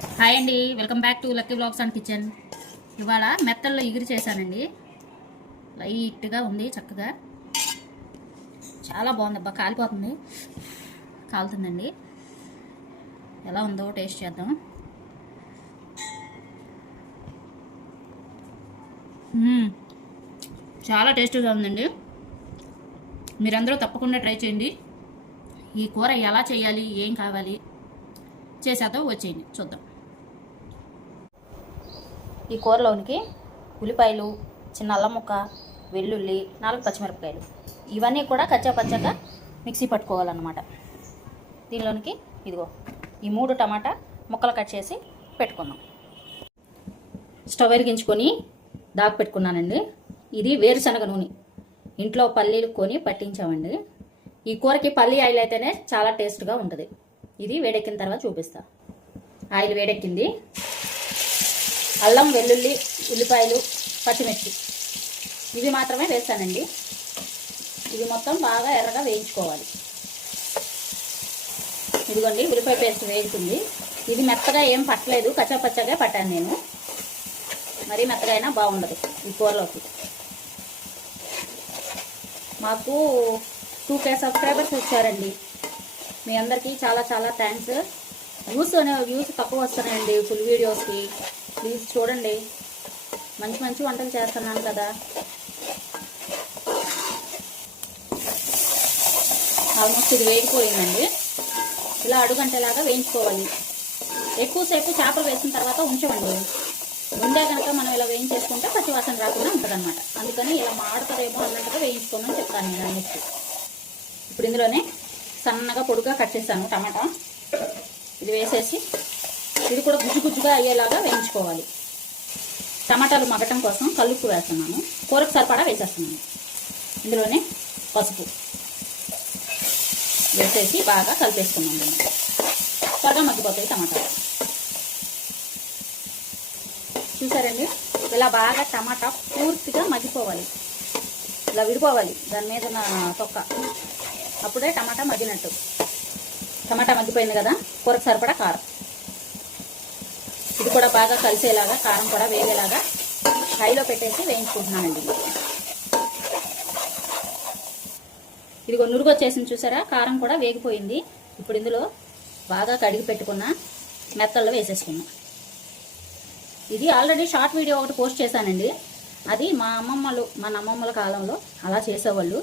Hi అండి, welcome back to Lucky Blogs and kitchen. ఇవాళ మెత్తల్లో ఇగురు చేశానండి. లైట్గా ఉంది, చక్కగా చాలా బాగుంది. అబ్బా కాలిపోతుంది, కాలుతుందండి. ఎలా ఉందో టేస్ట్ చేద్దాం. చాలా టేస్టీగా ఉందండి. మీరందరూ తప్పకుండా ట్రై చేయండి. ఈ కూర ఎలా చేయాలి, ఏం కావాలి చేసేద్దాం, వచ్చేయండి చూద్దాం. ఈ కూరలోనికి ఉల్లిపాయలు, చిన్న అల్లం ముక్క, వెల్లుల్లి, 4 పచ్చిమిరపకాయలు, ఇవన్నీ కూడా కచ్చాపచ్చాగా మిక్సీ పట్టుకోవాలన్నమాట. దీనిలోనికి ఇదిగో ఈ 3 టమాటా ముక్కలు కట్ చేసి పెట్టుకుందాం. స్టవ్ వెలిగించుకొని దాకా పెట్టుకున్నానండి. ఇది వేరుశనగ నూనె, ఇంట్లో పల్లీలు కొని పట్టించామండి. ఈ కూరకి పల్లి ఆయిల్ అయితేనే చాలా టేస్ట్గా ఉంటుంది. ఇది వేడెక్కిన తర్వాత చూపిస్తా. ఆయిల్ వేడెక్కింది. అల్లం, వెల్లుల్లి, ఉల్లిపాయలు, పచ్చిమిర్చి ఇవి మాత్రమే వేస్తానండి. ఇవి మొత్తం బాగా ఎర్రగా వేయించుకోవాలి. ఇదిగోండి ఉల్లిపాయ పేస్ట్ వేగుతుంది. ఇది మెత్తగా ఏం పట్టలేదు, కచ్చాపచ్చగా పట్టాను నేను. మరీ మెత్తగా అయినా బాగుండదు ఈ కూరలోకి. మాకు 2K సబ్స్క్రైబర్స్ వచ్చారండి. మీ అందరికీ చాలా చాలా థ్యాంక్స్. వ్యూస్ తక్కువ వస్తున్నాయండి ఫుల్ వీడియోస్కి. ప్లీజ్ చూడండి, మంచి మంచి వంటలు చేస్తున్నాను కదా. ఆల్మోస్ట్ ఇది వేగిపోయిందండి. ఇలా అడుగంటేలాగా వేయించుకోవాలి. ఎక్కువసేపు చేపలు వేసిన తర్వాత ఉంచమండి. ముందే కనుక మనం ఇలా వేయించేసుకుంటే పచ్చివాసన రాకుండా ఉంటుంది అనమాట. అందుకని ఇలా మాడుతుందేమో అన్నట్టుగా వేయించుకోమని చెప్తాను నేను అన్నిటికీ. ఇప్పుడు ఇందులోనే సన్నగా పొడుగా కట్ చేశాను టమాటా. ఇది వేసేసి ఇది కూడా గుజ్జు గుజ్జుగా అయ్యేలాగా వేయించుకోవాలి. టమాటాలు మగ్గటం కోసం కల్లుప్పు వేస్తున్నాను. కూరకు సరిపడా వేసేస్తున్నాను. ఇందులోనే పసుపు వేసేసి బాగా కలిపేసుకున్నాను. త్వరగా మగ్గిపోతాయి టమాటాలు. చూసారండి, ఇలా బాగా టమాటా పూర్తిగా మగ్గిపోవాలి. ఇలా విడిపోవాలి దాని మీద ఉన్న తొక్క. అప్పుడే టమాటా మగ్గినట్టు. టమాటా మగ్గిపోయింది కదా, కూరకు సరిపడా కారం. ఇది కూడా బాగా కలిసేలాగా, కారం కూడా వేగేలాగా హైలో పెట్టేసి వేయించుకుంటున్నానండి. ఇదిగో నురుగు వచ్చేసింది చూసారా, కారం కూడా వేగిపోయింది. ఇప్పుడు ఇందులో బాగా కడిగి పెట్టుకున్న మెత్తల్లో వేసేసుకున్నాం. ఇది ఆల్రెడీ షార్ట్ వీడియో ఒకటి పోస్ట్ చేశానండి. అది మా అమ్మమ్మల కాలంలో అలా చేసేవాళ్ళు.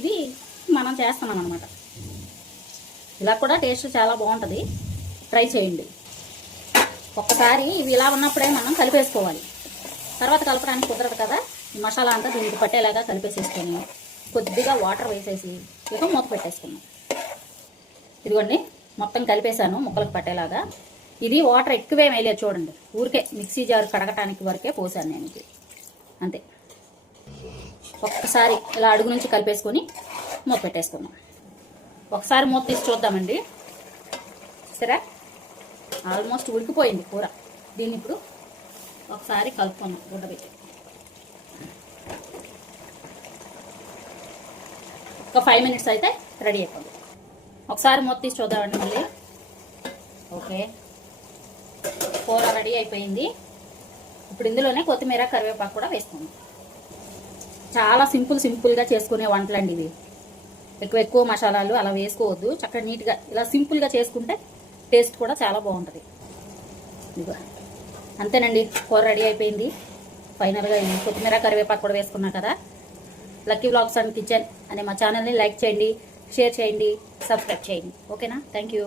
ఇది మనం చేస్తున్నాం అనమాట. ఇలా కూడా టేస్ట్ చాలా బాగుంటుంది, ట్రై చేయండి. ఒక్కసారి ఇవి ఇలా ఉన్నప్పుడే మనం కలిపేసుకోవాలి. తర్వాత కలపడానికి కుదరదు కదా. ఈ మసాలా అంతా దీనికి పట్టేలాగా కలిపేసేసుకొని కొద్దిగా వాటర్ వేసేసి ఇక మూత పెట్టేసుకున్నాం. ఇదిగోండి మొత్తం కలిపేసాను ముక్కలకు పట్టేలాగా. ఇది వాటర్ ఎక్కువే వేయలేదు చూడండి. ఊరికే మిక్సీ జార్ కడగటానికి వరకే పోసాను నేను ఇది, అంతే. ఒక్కసారి ఇలా అడుగు నుంచి కలిపేసుకొని మూత పెట్టేసుకున్నాం. ఒకసారి మూత తీసి చూద్దామండి. సరే, ఆల్మోస్ట్ ఉడికిపోయింది కూర. దీన్ని ఇప్పుడు ఒకసారి కలుపుకున్నాం గుడ్డబెట్టి. ఒక 5 మినిట్స్ అయితే రెడీ అయిపోయింది. ఒకసారి మూత తీసి చూద్దామండి మళ్ళీ. ఓకే, కూర రెడీ అయిపోయింది. ఇప్పుడు ఇందులోనే కొత్తిమీర, కరివేపాకు కూడా వేసుకుందాం. చాలా సింపుల్గా చేసుకునే వంటలండి ఇవి. ఎక్కువ మసాలాలు అలా వేసుకోవద్దు. చక్కగా నీట్గా ఇలా సింపుల్గా చేసుకుంటే టేస్ట్ కూడా చాలా బాగుంటుంది. ఇదిగో అంతేనండి, కూర రెడీ అయిపోయింది. ఫైనల్గా కొత్తిమీర, కరివేపాకు కూడా వేసుకున్నా కదా. లక్కీ బ్లాగ్స్ అండ్ కిచెన్ అనే మా ఛానల్ని లైక్ చేయండి, షేర్ చేయండి, సబ్స్క్రైబ్ చేయండి. ఓకేనా? Thank you.